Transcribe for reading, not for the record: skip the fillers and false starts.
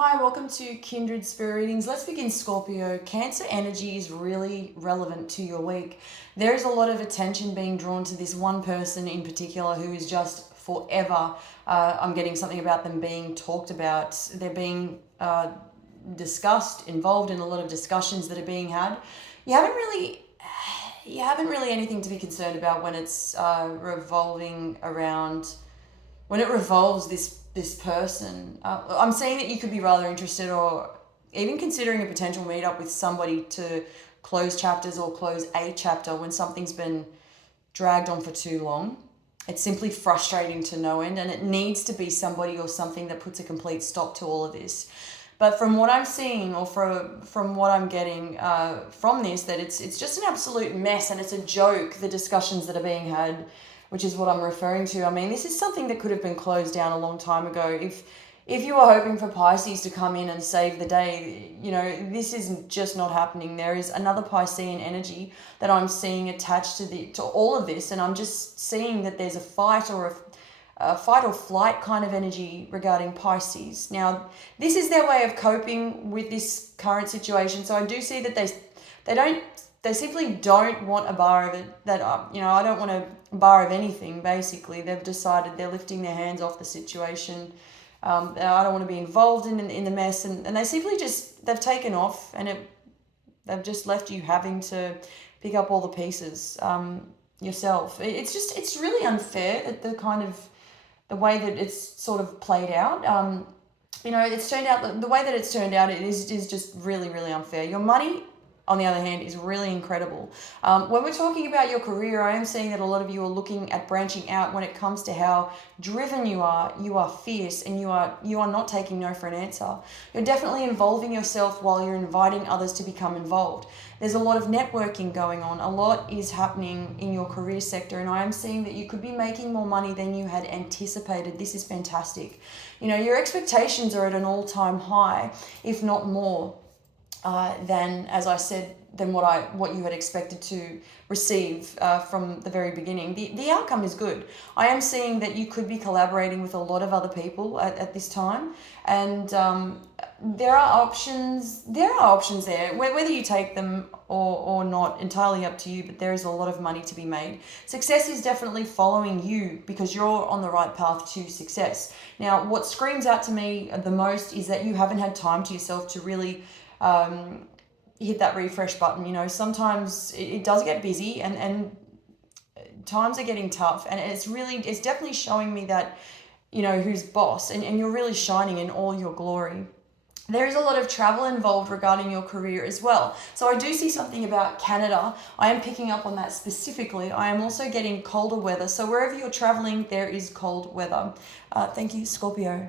Hi, welcome to Kindred Spirit Readings. Let's begin, Scorpio. Cancer energy is really relevant to your week. There is a lot of attention being drawn to this one person in particular who is just forever. I'm getting something about them being talked about. They're being discussed, involved in a lot of discussions that are being had. You haven't really anything to be concerned about when it's revolving around when it revolves this person. I'm saying that you could be rather interested or even considering a potential meetup with somebody to close chapters or close a chapter when something's been dragged on for too long. It's simply frustrating to no end, and it needs to be somebody or something that puts a complete stop to all of this. But from what I'm seeing, or from what I'm getting from this, that it's just an absolute mess, and it's a joke, the discussions that are being had, which is what I'm referring to. I mean, this is something that could have been closed down a long time ago. If you were hoping for Pisces to come in and save the day, this isn't just not happening. There is another Piscean energy that I'm seeing attached to all of this, and I'm just seeing that there's a fight or flight kind of energy regarding Pisces. Now, this is their way of coping with this current situation. So I do see that they simply don't want a bar of it. I don't want a bar of anything. Basically, they've decided they're lifting their hands off the situation. I don't want to be involved in the mess, and they simply they've taken off, and they've just left you having to pick up all the pieces yourself. It's really unfair that the way that it's sort of played out. It's turned out the way that it's turned out. It is just really, really unfair. Your money, on the other hand, is really incredible. When we're talking about your career, I am seeing that a lot of you are looking at branching out when it comes to how driven you are. You are fierce, and you are not taking no for an answer. You're definitely involving yourself while you're inviting others to become involved. There's a lot of networking going on. A lot is happening in your career sector, and I am seeing that you could be making more money than you had anticipated. This is fantastic. Your expectations are at an all-time high, if not more. Than, as I said, than what you had expected to receive from the very beginning. The outcome is good. I am seeing that you could be collaborating with a lot of other people at this time, and there are options. There are options there. Whether you take them or not, entirely up to you. But there is a lot of money to be made. Success is definitely following you because you're on the right path to success. Now, what screams out to me the most is that you haven't had time to yourself to really hit that refresh button. Sometimes it does get busy, and times are getting tough, and it's definitely showing me that who's boss, and you're really shining in all your glory. There is a lot of travel involved regarding your career as well. So I do see something about Canada. I am picking up on that specifically. I am also getting colder weather. So wherever you're traveling, there is cold weather. Thank you, Scorpio.